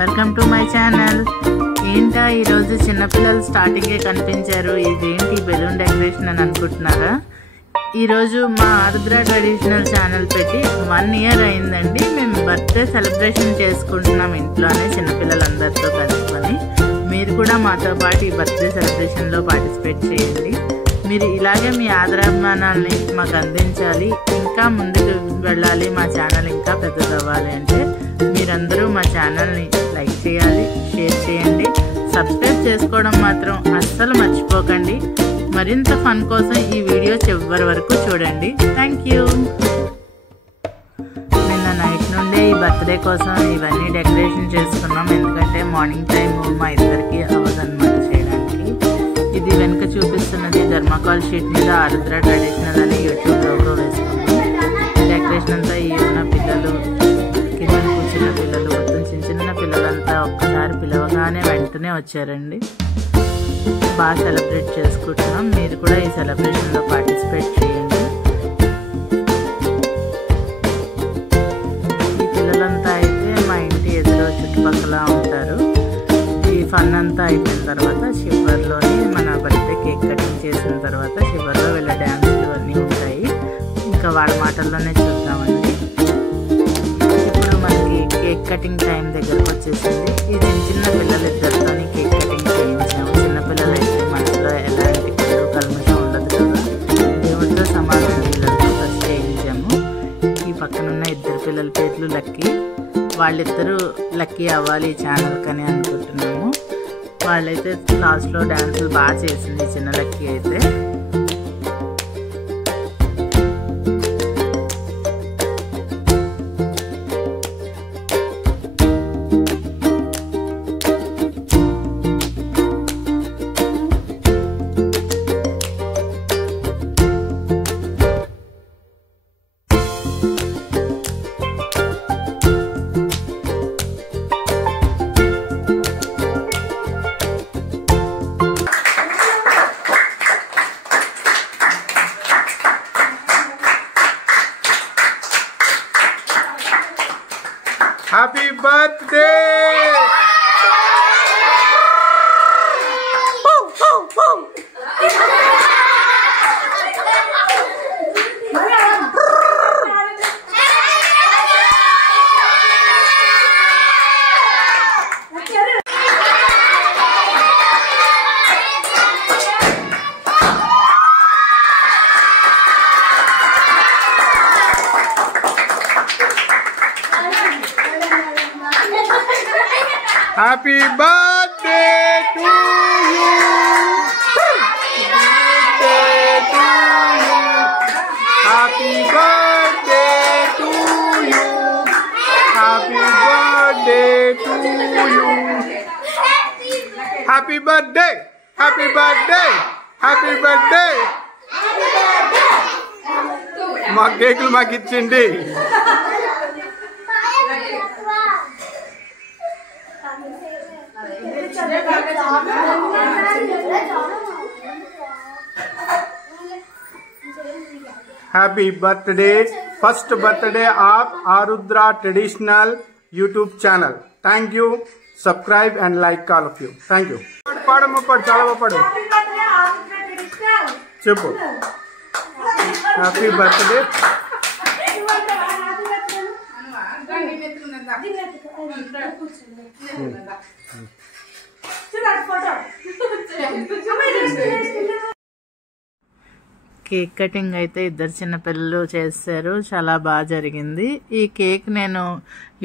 Welcome to my channel. ఏంటా ఈరోజు చిన్నపిల్లలు స్టార్టింగే కనిపించారు, ఇదేంటి బెలూన్ డెకరేషన్ అని అనుకుంటున్నారా? ఈరోజు మా ఆరుద్ర ట్రెడిషనల్ ఛానల్ పెట్టి 1 year అయిందండి. మేము బర్త్డే సెలబ్రేషన్ చేసుకుంటున్నాం ఇంట్లోనే చిన్నపిల్లలందరితో కలుసుకొని. మీరు కూడా మాతో పాటు ఈ బర్త్డే సెలబ్రేషన్లో పార్టిసిపేట్ చేయండి. మీరు ఇలాగే మీ ఆదరాభిమానాల్ని మాకు అందించాలి, ఇంకా ముందుకు వెళ్ళాలి, మా ఛానల్ ఇంకా పెద్దదవ్వాలి అంటే మీరందరూ మా ఛానల్ని లైక్ చేయాలి, షేర్ చేయండి, సబ్స్క్రైబ్ చేసుకోవడం మాత్రం అస్సలు మర్చిపోకండి. మరింత ఫన్ కోసం ఈ వీడియో చివరి వరకు చూడండి. Thank you. నిన్న నైట్ నుండే ఈ బర్త్డే కోసం ఇవన్నీ డెకరేషన్ చేసుకున్నాం, ఎందుకంటే మార్నింగ్ టైం మా ఇద్దరికి అవ్వదన్నమాట చేయడానికి. ఇది వెనుక చూపిస్తున్నది థర్మాకోల్ షీట్ మీద ఆరుద్ర ట్రెడిషనల్ అని యూట్యూబ్ లోగో వేసుకున్నాం. డెకరేషన్ అంతా ఈ ఉన్న పిల్లలు, కింద కూర్చున్న పిల్లలు, మొత్తం చిన్న పిల్లలంతా ఒక్కసారి పిలవగానే వెంటనే వచ్చారండి. బాగా సెలబ్రేట్ చేసుకుంటున్నాం. మీరు కూడా ఈ సెలబ్రేషన్లో పార్టిసిపేట్ చేయండి. ఈ పిల్లలంతా అయితే మా ఇంటి ఎదురు చుట్టుపక్కల ఉంటారు. ఈ ఫన్ అంతా అయిపోయిన తర్వాత చివర్లోని మన బర్త్డే కేక్ కటింగ్ చేసిన తర్వాత చివర్లో వీళ్ళ డ్యాన్స్లు అన్నీ ఉంటాయి. ఇంకా వాళ్ళ మాటల్లోనే చూద్దామండి. ఇప్పుడు మనకి కేక్ కటింగ్ టైం దగ్గరకు వచ్చేసింది. ఈ చిన్న పిల్లలు ఇద్దరితోని కేక్ కటింగ్ చేయించాము. చిన్నపిల్లలు అయితే మనసులో ఎలాంటి కల్మషం ఉండదు కదా, దేవుడితో సమానం పిల్లలతో ఫస్ట్ చేయించాము. ఈ పక్కనున్న ఇద్దరు పిల్లల పేర్లు లక్కీ. వాళ్ళిద్దరూ లక్కీ అవ్వాలి ఛానల్కి అని అనుకుంటున్నాము. వాళ్ళైతే లాస్ట్లో డ్యాన్సులు బాగా చేసింది చిన్న లక్కీ అయితే. Happy birthday! Happy birthday to you. Happy birthday to you. Happy birthday to you. Happy birthday. Happy birthday. Happy birthday. మా కేకులు మాకు ఇచ్చింది. Happy birthday, first birthday of Arudra Traditional YouTube channel. Thank you, subscribe and like all of you. Thank you. పాడమ్మ పాడు, చాలా పాడు చెప్పు. Happy birthday. Cake cutting అయితే ఇద్దరు చిన్నపిల్లలు చేశారు, చాలా బాగా జరిగింది. ఈ కేక్ నేను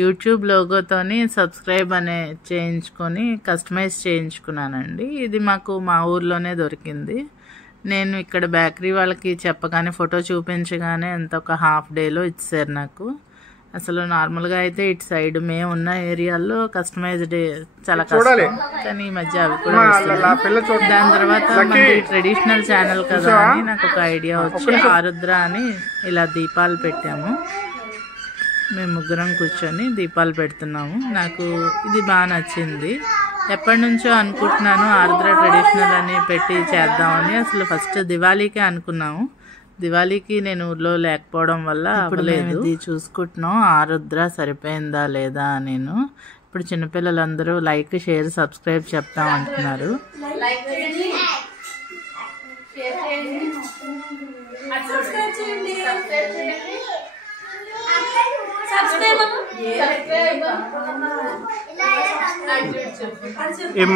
యూట్యూబ్ లోగోతోని సబ్స్క్రైబ్ అనే చేయించుకొని కస్టమైజ్ చేయించుకున్నానండి. ఇది మాకు మా ఊర్లోనే దొరికింది. నేను ఇక్కడ బేకరీ వాళ్ళకి చెప్పగానే, ఫోటో చూపించగానే అంత ఒక హాఫ్ డేలో ఇచ్చారు నాకు. అసలు నార్మల్గా అయితే ఇటు సైడ్ మేము ఉన్న ఏరియాలో కస్టమైజ్డ్ చాలా కష్టం, కానీ ఈ మధ్య అవి కూడా వస్తాయి. దాని తర్వాత మనకి ట్రెడిషనల్ ఛానల్ కదా అని నాకు ఒక ఐడియా వచ్చి ఆరుద్ర అని ఇలా దీపాలు పెట్టాము. మేము ముగ్గురం కూర్చొని దీపాలు పెడుతున్నాము. నాకు ఇది బాగా నచ్చింది. ఎప్పటి నుంచో అనుకుంటున్నాను ఆరుద్ర ట్రెడిషనల్ అని పెట్టి చేద్దామని. అసలు ఫస్ట్ దివాళీకే అనుకున్నాము. దివాళీకి నేను ఊర్లో లేకపోవడం వల్ల అవ్వలేదు. ఇది చూసుకుంటున్నాం ఆరుద్ర సరిపోయిందా లేదా నేను. అప్పుడు చిన్నపిల్లలందరూ లైక్ షేర్ సబ్స్క్రైబ్ చెప్తాం అంటున్నారు.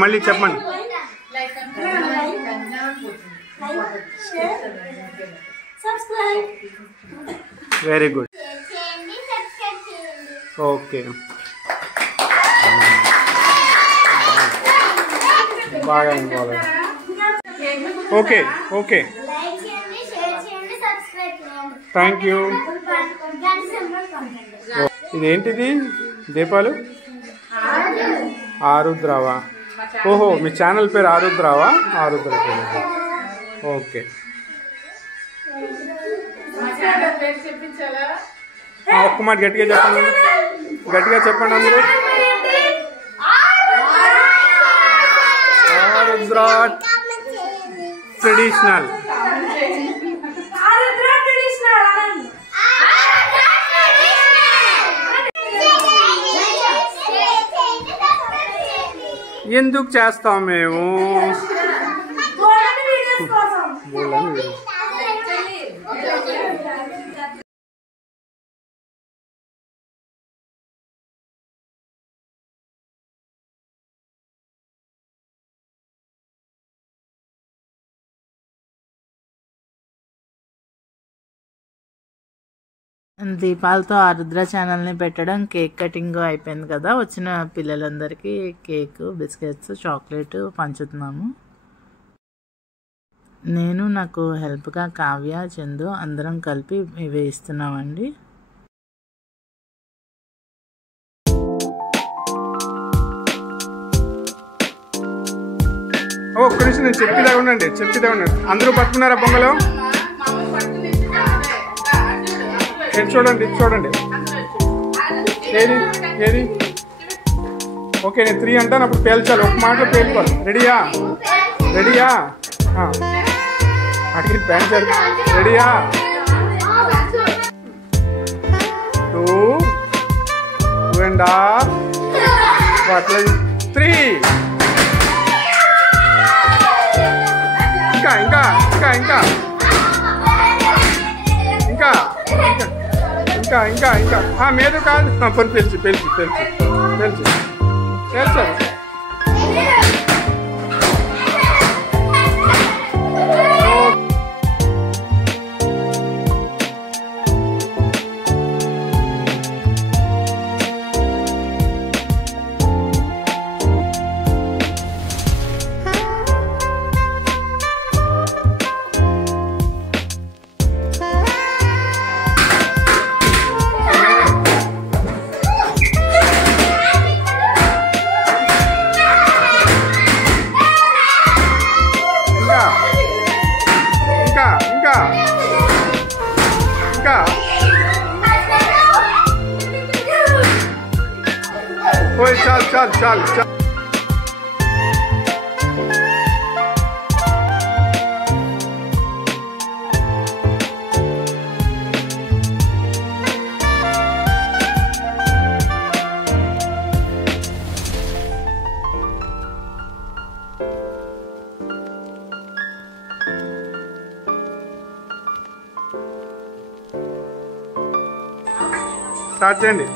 మళ్ళీ చెప్పండి. Very good. ఓకే, బాగా ఓకే ఓకే థ్యాంక్ యూ. ఇదేంటిది దీపాలు? ఆరుద్రావా? ఓహో, మీ ఛానల్ పేరు ఆరుద్రావా? ఆరుద్ర. ఓకే, ఒక్క మాట గట్టిగా చెప్పండి, గట్టిగా చెప్పండి అందరూ. ఆరుద్ర ట్రెడిషనల్. ఎందుకు చేస్తాం మేము? దీపాలతో ఆరుద్ర ఛానల్ని పెట్టడం, కేక్ కటింగ్ అయిపోయింది కదా. వచ్చిన పిల్లలందరికీ కేక్, బిస్కెట్స్, చాక్లెట్ పంచుతున్నాము. నేను, నాకు హెల్ప్గా కావ్య, చందు అందరం కలిపి ఇవి ఇస్తున్నామండి. ఒక్క నిమిషం, నేను చెప్పిదా ఉండండి, అందరూ పట్టుకున్నారా బొమ్మలు? చూడండి చూడండి. ఏది ఏది? ఓకే, నేను 3 అంటాను, అప్పుడు పేల్చాలి, ఒక మాటలో పేలుకోవాలి. రెడీయా? అడిగి పేల్చారు. రెడీయా? 2, 2.5, 3. ఇంకా ఇంకా ఇంకా ఇంకా ఇంకా ఇంకా ఇంకా ఇంకా మీద కాదు, పని పేల్చి పేల్చి పేల్చి పేల్చి పేల్చాలి. चल चल चल स्टार्ट చేయండి.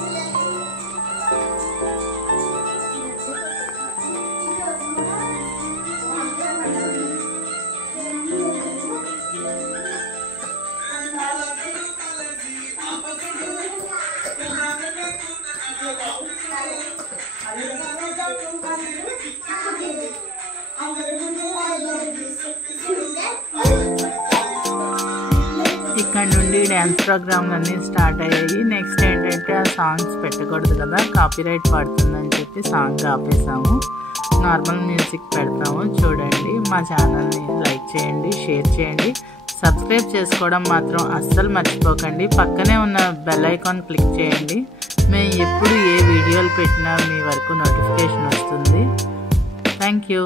ఇక్కడ నుండి డ్యాన్స్ ప్రోగ్రామ్ అన్నీ స్టార్ట్ అయ్యాయి. నెక్స్ట్ ఏంటంటే ఆ సాంగ్స్ పెట్టకూడదు కదా, కాపీరైట్ పడుతుందని చెప్పి సాంగ్ ఆపేసాము. నార్మల్ మ్యూజిక్ పెడతాము. చూడండి, మా ఛానల్ని లైక్ చేయండి, షేర్ చేయండి, సబ్స్క్రైబ్ చేసుకోవడం మాత్రం అస్సలు మర్చిపోకండి. పక్కనే ఉన్న బెల్ ఐకాన్ క్లిక్ చేయండి. మేము ఎప్పుడు ఏ వీడియోలు పెట్టినా మీ వరకు నోటిఫికేషన్ వస్తుంది. Thank you.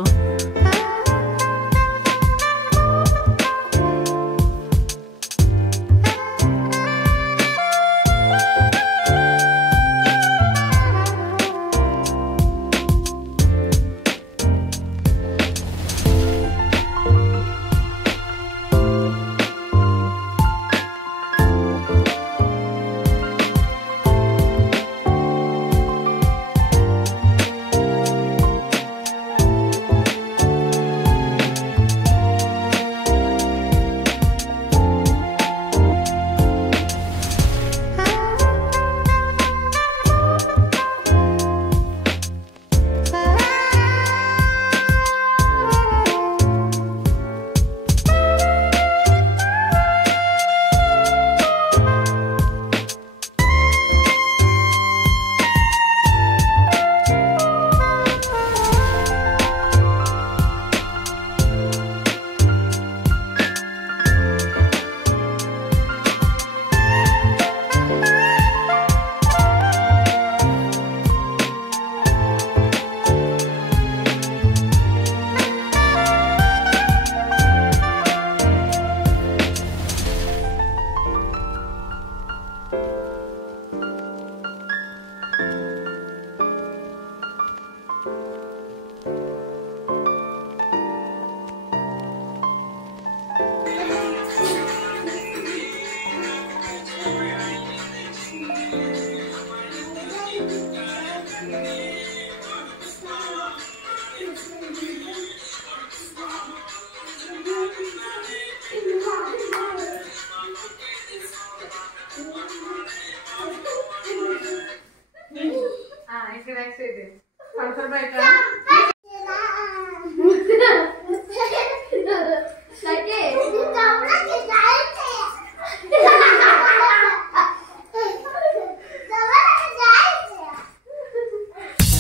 బాయ్